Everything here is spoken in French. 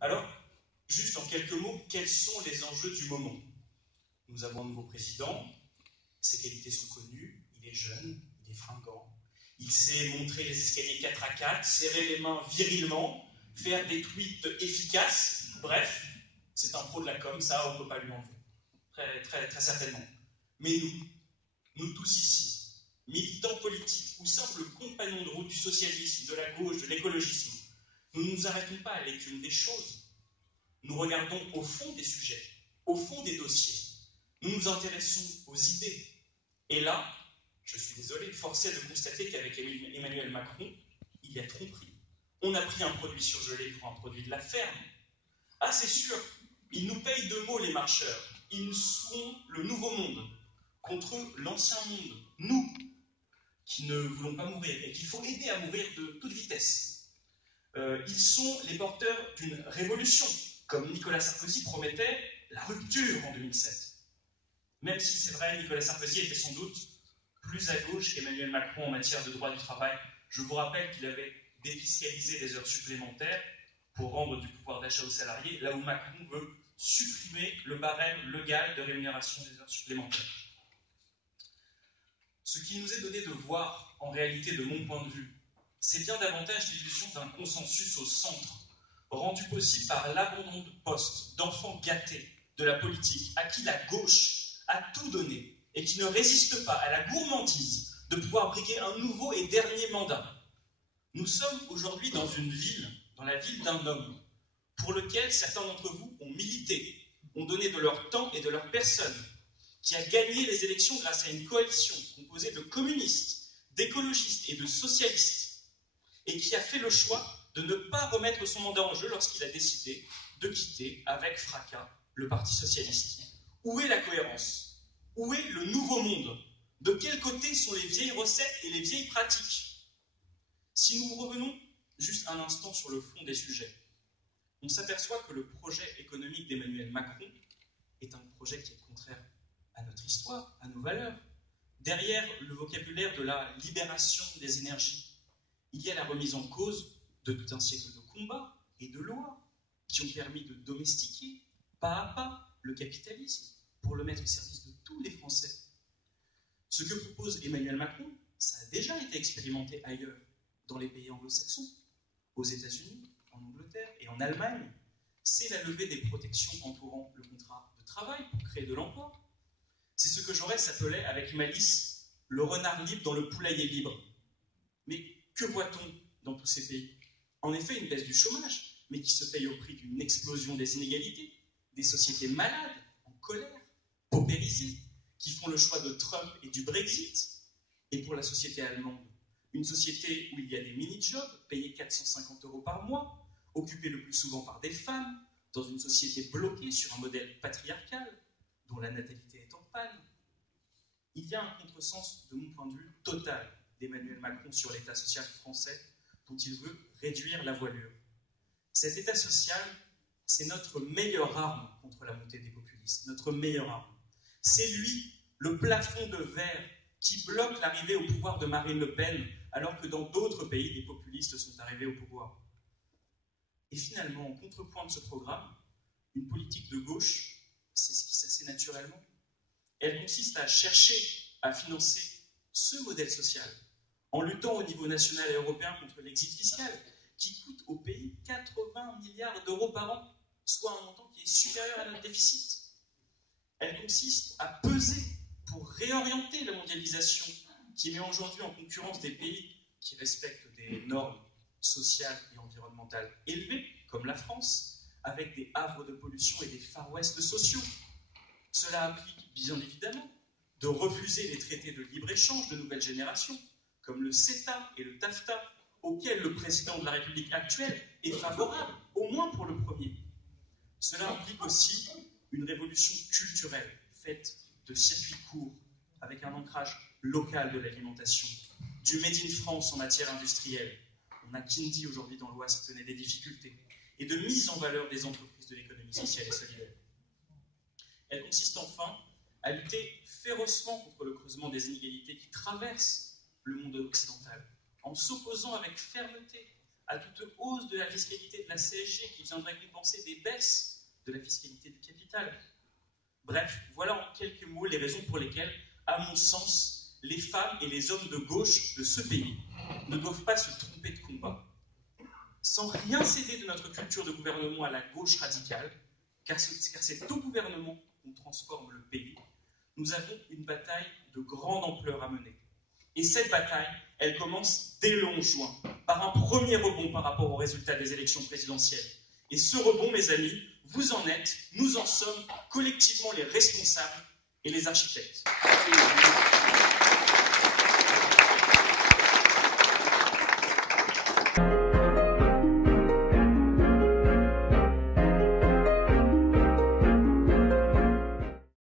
Alors, juste en quelques mots, quels sont les enjeux du moment? Nous avons un nouveau président, ses qualités sont connues, il est jeune, il est fringant, il sait montrer les escaliers 4 à 4, serrer les mains virilement, faire des tweets efficaces, bref, c'est un pro de la com, ça on ne peut pas lui enlever, très certainement. Mais nous tous ici, militants politiques ou simples compagnons de route du socialisme, de la gauche, de l'écologisme, nous ne nous arrêtons pas à l'écume des choses. Nous regardons au fond des sujets, au fond des dossiers. Nous nous intéressons aux idées. Et là, je suis désolé, forcé de constater qu'avec Emmanuel Macron, il y a tromperie. On a pris un produit surgelé pour un produit de la ferme. Ah, c'est sûr, ils nous payent de mots, les marcheurs. Ils nous sont le nouveau monde contre l'ancien monde. Nous, qui ne voulons pas mourir et qu'il faut aider à mourir de toute vitesse. Ils sont les porteurs d'une révolution, comme Nicolas Sarkozy promettait la rupture en 2007. Même si c'est vrai, Nicolas Sarkozy était sans doute plus à gauche qu'Emmanuel Macron en matière de droit du travail. Je vous rappelle qu'il avait défiscalisé les heures supplémentaires pour rendre du pouvoir d'achat aux salariés, là où Macron veut supprimer le barème légal de rémunération des heures supplémentaires. Ce qui nous est donné de voir, en réalité, de mon point de vue, c'est bien davantage l'illusion d'un consensus au centre, rendu possible par l'abandon de postes, d'enfants gâtés de la politique, à qui la gauche a tout donné et qui ne résiste pas à la gourmandise de pouvoir briguer un nouveau et dernier mandat. Nous sommes aujourd'hui dans une ville, dans la ville d'un homme, pour lequel certains d'entre vous ont milité, ont donné de leur temps et de leur personne, qui a gagné les élections grâce à une coalition composée de communistes, d'écologistes et de socialistes, et qui a fait le choix de ne pas remettre son mandat en jeu lorsqu'il a décidé de quitter avec fracas le Parti socialiste. Où est la cohérence? Où est le nouveau monde? De quel côté sont les vieilles recettes et les vieilles pratiques? Si nous revenons juste un instant sur le fond des sujets, on s'aperçoit que le projet économique d'Emmanuel Macron est un projet qui est contraire à notre histoire, à nos valeurs. Derrière le vocabulaire de la libération des énergies, il y a la remise en cause de tout un siècle de combats et de lois qui ont permis de domestiquer, pas à pas, le capitalisme pour le mettre au service de tous les Français. Ce que propose Emmanuel Macron, ça a déjà été expérimenté ailleurs, dans les pays anglo-saxons, aux États-Unis, en Angleterre et en Allemagne. C'est la levée des protections entourant le contrat de travail pour créer de l'emploi. C'est ce que Jaurès appelait avec malice le renard libre dans le poulailler libre. Mais que voit-on dans tous ces pays? En effet, une baisse du chômage, mais qui se paye au prix d'une explosion des inégalités, des sociétés malades, en colère, paupérisées, qui font le choix de Trump et du Brexit. Et pour la société allemande, une société où il y a des mini-jobs payés 450 € par mois, occupés le plus souvent par des femmes, dans une société bloquée sur un modèle patriarcal, dont la natalité est en panne. Il y a un contresens, de mon point de vue, total d'Emmanuel Macron sur l'État social français, dont il veut réduire la voilure. Cet État social, c'est notre meilleure arme contre la montée des populistes, notre meilleure arme. C'est lui, le plafond de verre, qui bloque l'arrivée au pouvoir de Marine Le Pen, alors que dans d'autres pays, des populistes sont arrivés au pouvoir. Et finalement, en contrepoint de ce programme, une politique de gauche, c'est ce qui s'assied naturellement. Elle consiste à chercher à financer ce modèle social, en luttant au niveau national et européen contre l'exil fiscal, qui coûte au pays 80 milliards d'euros par an, soit un montant qui est supérieur à notre déficit. Elle consiste à peser pour réorienter la mondialisation, qui met aujourd'hui en concurrence des pays qui respectent des normes sociales et environnementales élevées, comme la France, avec des havres de pollution et des Far West sociaux. Cela implique, bien évidemment, de refuser les traités de libre-échange de nouvelle génération, comme le CETA et le TAFTA, auxquels le président de la République actuelle est favorable, au moins pour le premier. Cela implique aussi une révolution culturelle, faite de circuits courts, avec un ancrage local de l'alimentation, du Made in France en matière industrielle. On a Kindy aujourd'hui dans l'Oise qui connaît des difficultés, et de mise en valeur des entreprises de l'économie sociale et solidaire. Elle consiste enfin à lutter férocement contre le creusement des inégalités qui traversent le monde occidental, en s'opposant avec fermeté à toute hausse de la fiscalité de la CSG qui viendrait compenser des baisses de la fiscalité du capital. Bref, voilà en quelques mots les raisons pour lesquelles, à mon sens, les femmes et les hommes de gauche de ce pays ne doivent pas se tromper de combat. Sans rien céder de notre culture de gouvernement à la gauche radicale, car c'est au gouvernement qu'on transforme le pays, nous avons une bataille de grande ampleur à mener. Et cette bataille, elle commence dès le 11 juin, par un premier rebond par rapport aux résultats des élections présidentielles. Et ce rebond, mes amis, vous en êtes, nous en sommes collectivement les responsables et les architectes.